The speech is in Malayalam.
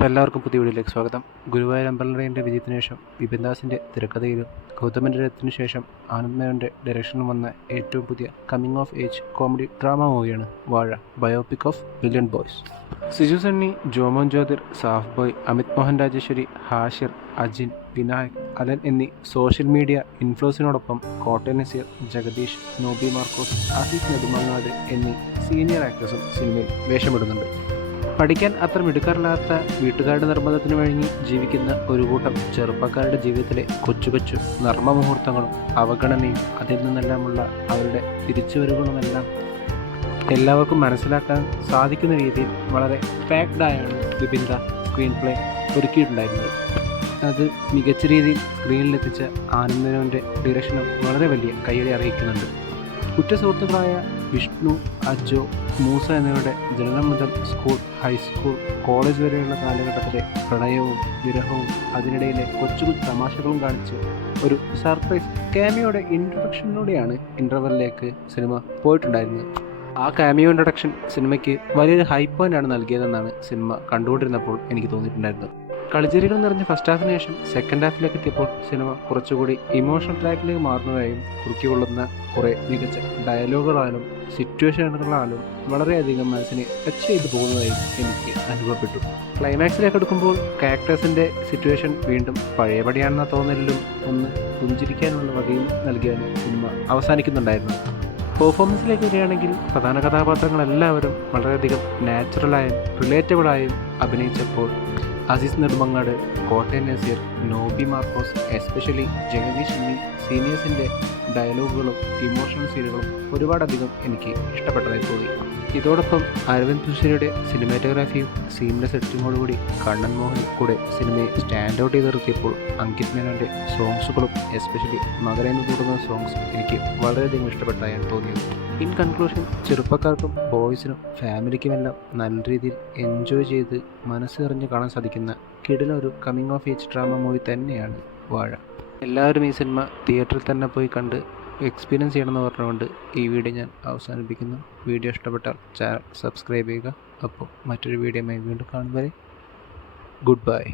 അപ്പോൾ എല്ലാവർക്കും പുതിയ വീഡിയോയിലേക്ക് സ്വാഗതം. ഗുരുവായൂർ അമ്പലനടയുടെ വിജയത്തിന് ശേഷം വിപിൻ ദാസിൻ്റെ തിരക്കഥയിലും ഗൗതമൻ്റെ രഥത്തിന് ശേഷം ആനന്ദ് മേനോൻ്റെ ഡയറക്ഷനിലും വന്ന ഏറ്റവും പുതിയ coming of age comedy drama മൂവിയാണ് Vaazha, biopic of billion boys. Siju Sunny, Jomon Jyothir, Saaf Boi, Amith Mohan Rajeshwari, Hashir, Ajin, Vinayak, Alan എന്നീ സോഷ്യൽ മീഡിയ ഇൻഫ്ലുവൻസിനോടൊപ്പം കോട്ടയം നസീർ, ജഗദീഷ്, നോബി മാർക്കോസ്, ആസിഫ് നെടുമങ്ങാട് എന്നീ സീനിയർ ആക്ടേഴ്സും സിനിമയിൽ വേഷമിടുന്നുണ്ട്. പഠിക്കാൻ അത്ര മിടുക്കാറില്ലാത്ത വീട്ടുകാരുടെ നിർബന്ധത്തിന് വഴങ്ങി ജീവിക്കുന്ന ഒരു കൂട്ടം ചെറുപ്പക്കാരുടെ ജീവിതത്തിലെ കൊച്ചു കൊച്ചു നർമ്മമുഹൂർത്തങ്ങളും അവഗണനയും അതിൽ നിന്നെല്ലാമുള്ള അവരുടെ തിരിച്ചുവരവുകളുമെല്ലാം എല്ലാവർക്കും മനസ്സിലാക്കാൻ സാധിക്കുന്ന രീതിയിൽ വളരെ പാക്ഡായാണ് വിപിൻ ദാസ് സ്ക്രീൻ പ്ലേ ഒരുക്കിയിട്ടുണ്ടായിരുന്നത്. അത് മികച്ച രീതിയിൽ സ്ക്രീനിലെത്തിച്ച ആനന്ദ് മേനോൻ്റെ ഡയറക്ഷനും വളരെ വലിയ കയ്യടി അർഹിക്കുന്നുണ്ട്. ഉറ്റ സുഹൃത്തുക്കളായ വിഷ്ണു, അജോ, മൂസ എന്നിവരുടെ ജനനം മുതൽ സ്കൂൾ, ഹൈസ്കൂൾ, കോളേജ് വരെയുള്ള കാലഘട്ടത്തിലെ പ്രണയവും വിരഹവും അതിനിടയിലെ കൊച്ചു കൊച്ചു തമാശകളും കാണിച്ച് ഒരു സർപ്രൈസ് കാമിയോയുടെ ഇൻട്രൊഡക്ഷനിലൂടെയാണ് ഇൻ്റർവെല്ലിലേക്ക് സിനിമ പോയിട്ടുണ്ടായിരുന്നത്. ആ കാമിയോ ഇൻട്രൊഡക്ഷൻ സിനിമയ്ക്ക് വലിയൊരു ഹൈ പോയിൻ്റാണ് നൽകിയതെന്നാണ് സിനിമ കണ്ടുകൊണ്ടിരുന്നപ്പോൾ എനിക്ക് തോന്നിയിട്ടുണ്ടായിരുന്നത്. കളിച്ചിരികൾ നിറഞ്ഞ ഫസ്റ്റ് ഹാഫിന് ശേഷം സെക്കൻഡ് ഹാഫിലേക്ക് എത്തിയപ്പോൾ സിനിമ കുറച്ചുകൂടി ഇമോഷണൽ ട്രാക്കിലേക്ക് മാറുന്നതായും കുറുക്കിക്കൊള്ളുന്ന കുറേ മികച്ച ഡയലോഗുകളാലും സിറ്റുവേഷനുകളാലും വളരെയധികം മനസ്സിനെ ടച്ച് ചെയ്തു പോകുന്നതായും എനിക്ക് അനുഭവപ്പെട്ടു. ക്ലൈമാക്സിലേക്ക് എടുക്കുമ്പോൾ ക്യാരക്ടേഴ്സിൻ്റെ സിറ്റുവേഷൻ വീണ്ടും പഴയപടിയാണെന്ന തോന്നലിലും ഒന്ന് പുഞ്ചിരിക്കാനുള്ള വകയും നൽകിയാണ് സിനിമ അവസാനിക്കുന്നുണ്ടായിരുന്നു. പെർഫോമൻസിലേക്ക് വരികയാണെങ്കിൽ പ്രധാന കഥാപാത്രങ്ങളെല്ലാവരും വളരെയധികം നാച്ചുറലായും റിലേറ്റബിളായും അഭിനയിച്ചപ്പോൾ അസീസ് നെടുമങ്ങാട്, കോട്ടയം നസീർ, നോബി മാർക്കോസ്, എസ്പെഷ്യലി ജഗദീഷ് എന്നീ സീനിയേഴ്സിൻ്റെ ഡയലോഗുകളും ഇമോഷണൽ സീനുകളും ഒരുപാടധികം എനിക്ക് ഇഷ്ടപ്പെട്ടതായി തോന്നി. ഇതോടൊപ്പം അരവിന്ദ് പുഷരിയുടെ സിനിമാറ്റോഗ്രാഫിയും സീംലെസ് എഡിറ്റിങ്ങോടുകൂടി കണ്ണൻ മോഹൻ കൂടെ സിനിമയെ സ്റ്റാൻഡ് ഔട്ട് ചെയ്ത് നിർത്തിയപ്പോൾ അങ്കിത് മേനോൻ്റെ സോങ്സുകളും എസ്പെഷ്യലി മകരെന്ന് തുടങ്ങുന്ന സോങ്സ് എനിക്ക് വളരെയധികം ഇഷ്ടപ്പെട്ടതായാണ് തോന്നിയത്. ഇൻ കൺക്ലൂഷൻ, ചെറുപ്പക്കാർക്കും ബോയ്സിനും ഫാമിലിക്കുമെല്ലാം നല്ല രീതിയിൽ എൻജോയ് ചെയ്ത് മനസ്സറിഞ്ഞ് കാണാൻ സാധിക്കുന്ന കിടിലൊരു coming of age drama movie തന്നെയാണ് വാഴ. എല്ലാവരും ഈ സിനിമ തിയേറ്ററിൽ തന്നെ പോയി കണ്ട് എക്സ്പീരിയൻസ് ചെയ്യണമെന്ന് പറഞ്ഞുകൊണ്ട് ഈ വീഡിയോ ഞാൻ അവസാനിപ്പിക്കുന്നു. വീഡിയോ ഇഷ്ടപ്പെട്ടാൽ ചാനൽ സബ്സ്ക്രൈബ് ചെയ്യുക. അപ്പോൾ മറ്റൊരു വീഡിയോയുമായി വീണ്ടും കാണും വരെ ഗുഡ് ബൈ.